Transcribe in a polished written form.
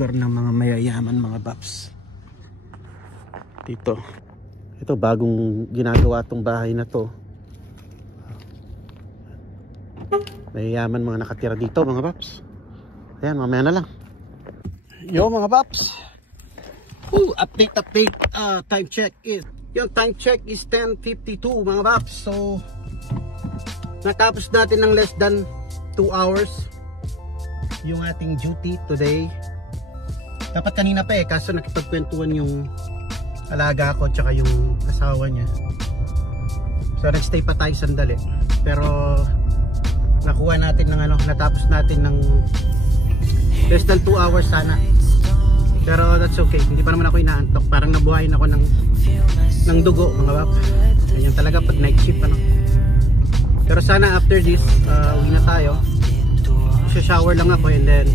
lugar ng mga mayayaman mga paps. Dito. Ito bagong ginagawa tong bahay na to. Mayayaman mga nakatira dito mga paps. Ayan, mamaya na lang. Yo mga paps. Update. Time check is, yung time check is 10:52 mga paps. So natapos natin ng less than 2 hours yung ating duty today. Dapat kanina pa kaso nakipagkwentuhan yung alaga ko tsaka yung asawa niya. So nagstay pa tayo sandali. Pero nakuha natin ng natapos natin ng less than 2 hours sana. Pero that's okay. Hindi pa naman ako inaantok. Parang nabuhayin ako ng dugo mga bap. Ganyan talaga pag night shift Pero sana after this uwi na tayo. Shower lang ako and then